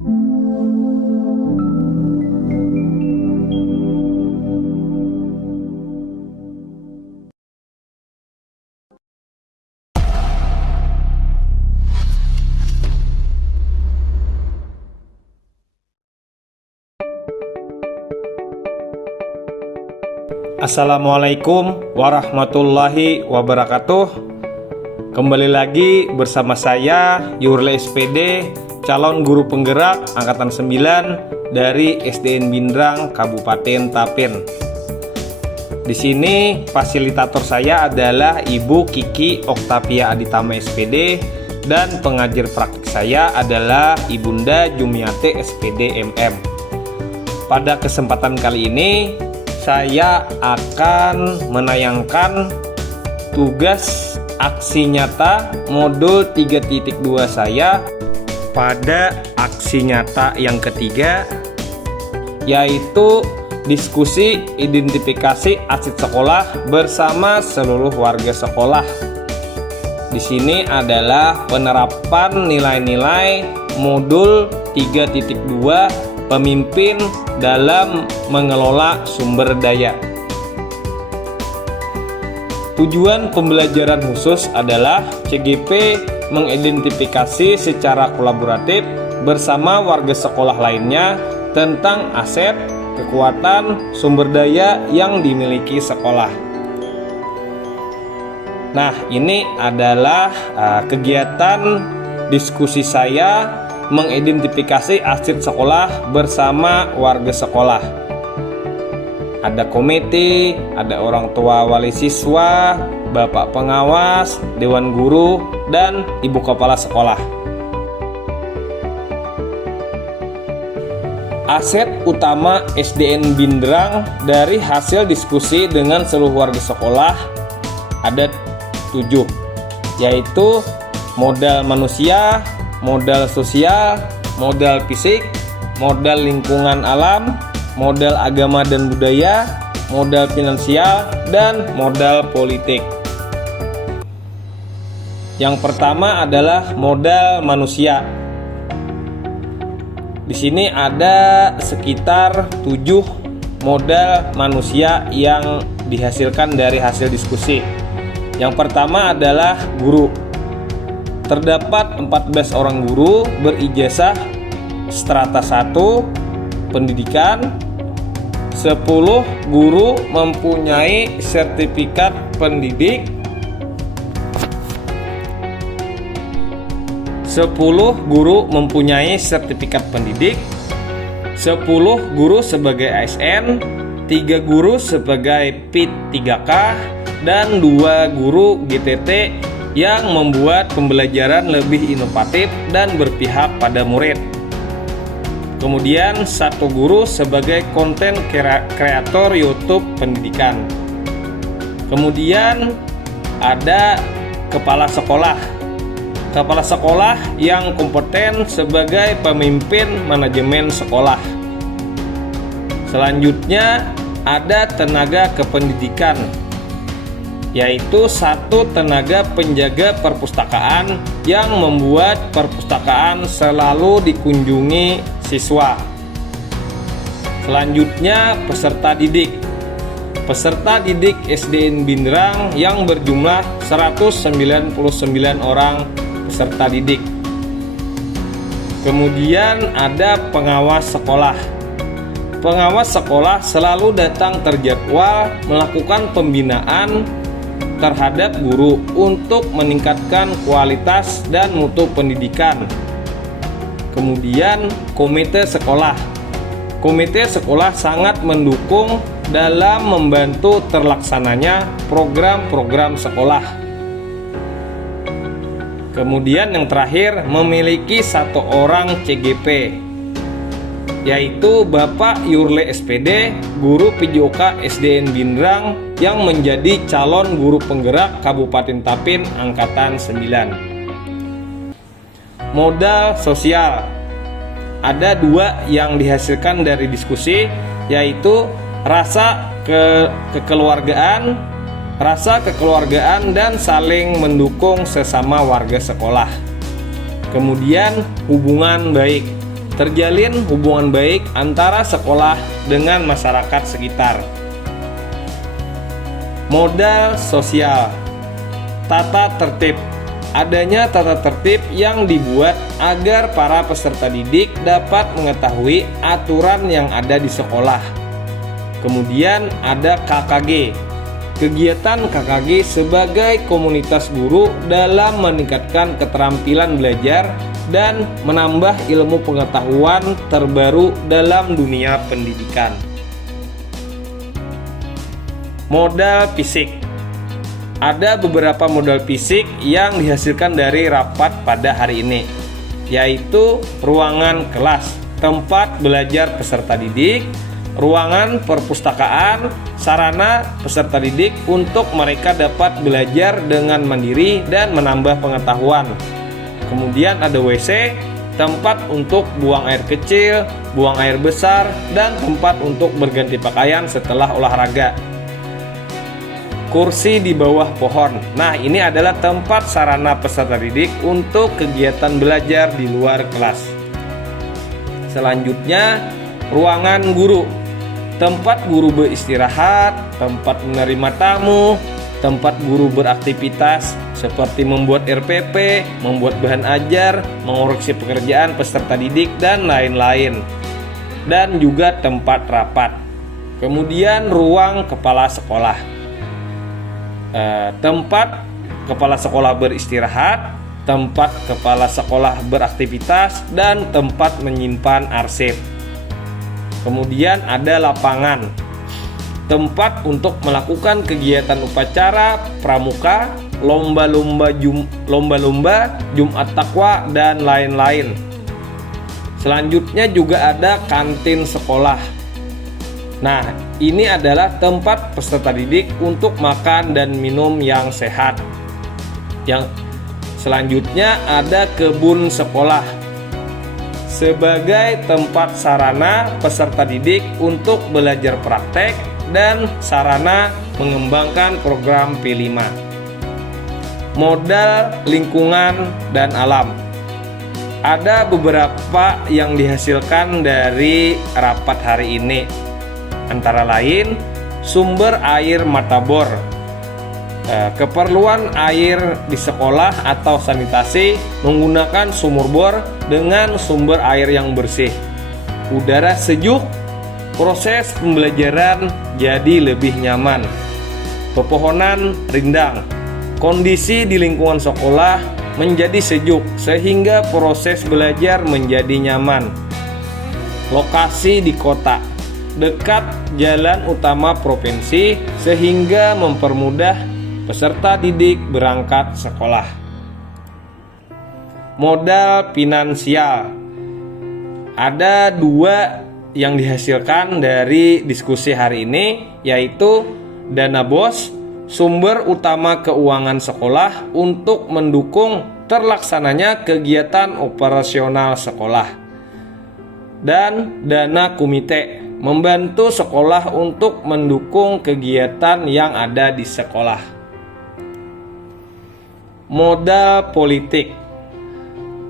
Assalamualaikum warahmatullahi wabarakatuh. Kembali lagi bersama saya Yurle SPD, calon guru penggerak angkatan 9 dari SDN Bindrang Kabupaten Tapin. Di sini fasilitator saya adalah Ibu Kiki Oktavia Aditama SPD dan pengajar praktik saya adalah Ibunda Jumiate SPD MM. Pada kesempatan kali ini saya akan menayangkan tugas aksi nyata modul 3.2 saya pada aksi nyata yang ketiga, yaitu diskusi identifikasi aset sekolah bersama seluruh warga sekolah. Di sini adalah penerapan nilai-nilai modul 3.2 pemimpin dalam mengelola sumber daya. Tujuan pembelajaran khusus adalah CGP mengidentifikasi secara kolaboratif bersama warga sekolah lainnya tentang aset, kekuatan, sumber daya yang dimiliki sekolah. Nah, ini adalah kegiatan diskusi saya mengidentifikasi aset sekolah bersama warga sekolah. Ada komite, ada orang tua wali siswa, bapak pengawas, dewan guru, dan ibu kepala sekolah. Aset utama SDN Bindrang dari hasil diskusi dengan seluruh warga sekolah ada 7, yaitu modal manusia, modal sosial, modal fisik, modal lingkungan alam, modal agama dan budaya, modal finansial, dan modal politik. Yang pertama adalah modal manusia. Di sini ada sekitar 7 modal manusia yang dihasilkan dari hasil diskusi. Yang pertama adalah guru. Terdapat 14 orang guru berijazah strata 1 pendidikan, 10 guru mempunyai sertifikat pendidik, 10 guru mempunyai sertifikat pendidik, 10 guru sebagai ASN, 3 guru sebagai PIT 3K, dan 2 guru GTT yang membuat pembelajaran lebih inovatif dan berpihak pada murid. Kemudian 1 guru sebagai konten kreator YouTube pendidikan. Kemudian ada kepala sekolah. Kepala sekolah yang kompeten sebagai pemimpin manajemen sekolah. Selanjutnya ada tenaga kependidikan, yaitu 1 tenaga penjaga perpustakaan yang membuat perpustakaan selalu dikunjungi siswa. Selanjutnya peserta didik. Peserta didik SDN Bindrang yang berjumlah 199 orang peserta didik. Kemudian ada pengawas sekolah. Pengawas sekolah selalu datang terjadwal melakukan pembinaan terhadap guru untuk meningkatkan kualitas dan mutu pendidikan. Kemudian komite sekolah. Komite sekolah sangat mendukung dalam membantu terlaksananya program-program sekolah. Kemudian yang terakhir memiliki 1 orang CGP, yaitu Bapak Yurle SPD, guru PJOK SDN Bindrang yang menjadi calon guru penggerak Kabupaten Tapin angkatan 9. Modal sosial. Ada 2 yang dihasilkan dari diskusi, yaitu rasa kekeluargaan dan saling mendukung sesama warga sekolah. Kemudian hubungan baik. terjalin hubungan baik antara sekolah dengan masyarakat sekitar. Modal sosial. Tata tertib. Adanya tata tertib yang dibuat agar para peserta didik dapat mengetahui aturan yang ada di sekolah. Kemudian ada KKG. Kegiatan KKG sebagai komunitas guru dalam meningkatkan keterampilan belajar dan menambah ilmu pengetahuan terbaru dalam dunia pendidikan. Modal fisik. Ada beberapa modal fisik yang dihasilkan dari rapat pada hari ini, yaitu ruangan kelas, tempat belajar peserta didik, ruangan perpustakaan, sarana peserta didik untuk mereka dapat belajar dengan mandiri dan menambah pengetahuan. Kemudian ada WC, tempat untuk buang air kecil, buang air besar, dan tempat untuk berganti pakaian setelah olahraga. Kursi di bawah pohon. Nah, ini adalah tempat sarana peserta didik untuk kegiatan belajar di luar kelas. Selanjutnya, ruangan guru. Tempat guru beristirahat, tempat menerima tamu, tempat guru beraktivitas seperti membuat RPP, membuat bahan ajar, mengoreksi pekerjaan peserta didik, dan lain-lain. Dan juga tempat rapat. Kemudian ruang kepala sekolah. Tempat kepala sekolah beristirahat, tempat kepala sekolah beraktivitas, dan tempat menyimpan arsip. Kemudian ada lapangan, tempat untuk melakukan kegiatan upacara, pramuka, lomba-lomba, Jumat Takwa, dan lain-lain. Selanjutnya juga ada kantin sekolah. Nah, ini adalah tempat peserta didik untuk makan dan minum yang sehat. Yang selanjutnya ada kebun sekolah sebagai tempat sarana peserta didik untuk belajar praktek dan sarana mengembangkan program P5. Modal lingkungan dan alam. Ada beberapa yang dihasilkan dari rapat hari ini. Antara lain, sumber air mata bor, keperluan air di sekolah atau sanitasi menggunakan sumur bor dengan sumber air yang bersih. Udara sejuk, proses pembelajaran jadi lebih nyaman. Pepohonan rindang, kondisi di lingkungan sekolah menjadi sejuk sehingga proses belajar menjadi nyaman. Lokasi di kota, dekat jalan utama provinsi sehingga mempermudah peserta didik berangkat sekolah. Modal finansial. Ada dua yang dihasilkan dari diskusi hari ini, yaitu dana BOS, sumber utama keuangan sekolah untuk mendukung terlaksananya kegiatan operasional sekolah, dan dana komite, membantu sekolah untuk mendukung kegiatan yang ada di sekolah. Modal politik.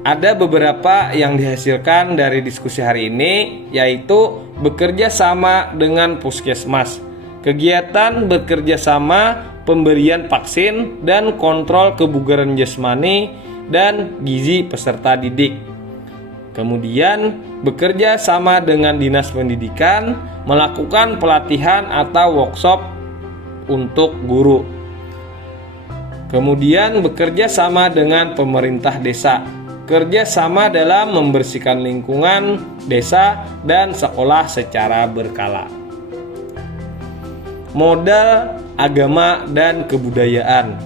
Ada beberapa yang dihasilkan dari diskusi hari ini, yaitu bekerja sama dengan puskesmas, kegiatan bekerja sama, pemberian vaksin, dan kontrol kebugaran jasmani dan gizi peserta didik. Kemudian bekerja sama dengan dinas pendidikan, melakukan pelatihan atau workshop untuk guru. Kemudian bekerja sama dengan pemerintah desa, kerja sama dalam membersihkan lingkungan desa dan sekolah secara berkala. Modal agama dan kebudayaan.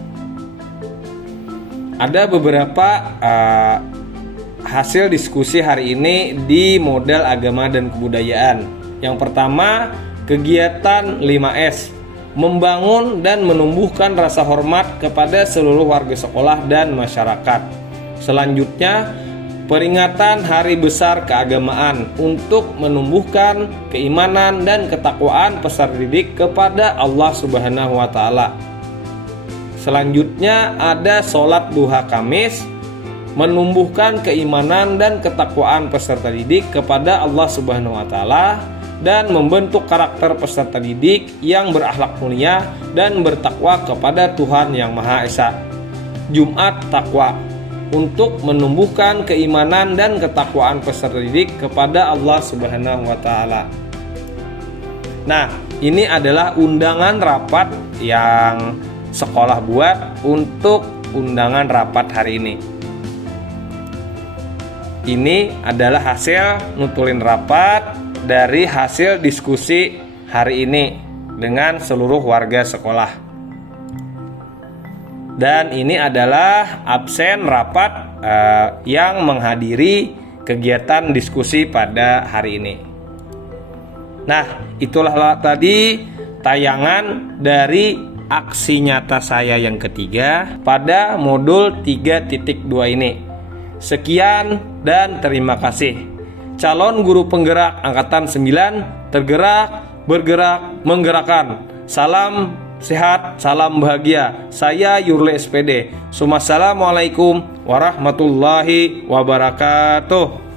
Ada beberapa hasil diskusi hari ini di modal agama dan kebudayaan. Yang pertama, kegiatan 5S, membangun dan menumbuhkan rasa hormat kepada seluruh warga sekolah dan masyarakat. Selanjutnya, peringatan Hari Besar Keagamaan untuk menumbuhkan keimanan dan ketakwaan peserta didik kepada Allah Subhanahu wa Ta'ala. Selanjutnya ada sholat duha Kamis menumbuhkan keimanan dan ketakwaan peserta didik kepada Allah Subhanahu wa taala dan membentuk karakter peserta didik yang berakhlak mulia dan bertakwa kepada Tuhan Yang Maha Esa. Jumat Takwa untuk menumbuhkan keimanan dan ketakwaan peserta didik kepada Allah Subhanahu wa taala. Nah, ini adalah undangan rapat yang sekolah buat untuk undangan rapat hari ini. Ini adalah hasil nutulin rapat dari hasil diskusi hari ini dengan seluruh warga sekolah. Dan ini adalah absen rapat yang menghadiri kegiatan diskusi pada hari ini. Nah, itulah tadi tayangan dari aksi nyata saya yang ketiga pada modul 3.2 ini. Sekian dan terima kasih. Calon guru penggerak angkatan 9, tergerak, bergerak, menggerakkan. Salam sehat, salam bahagia. Saya Yurle SPD. Assalamualaikum warahmatullahi wabarakatuh.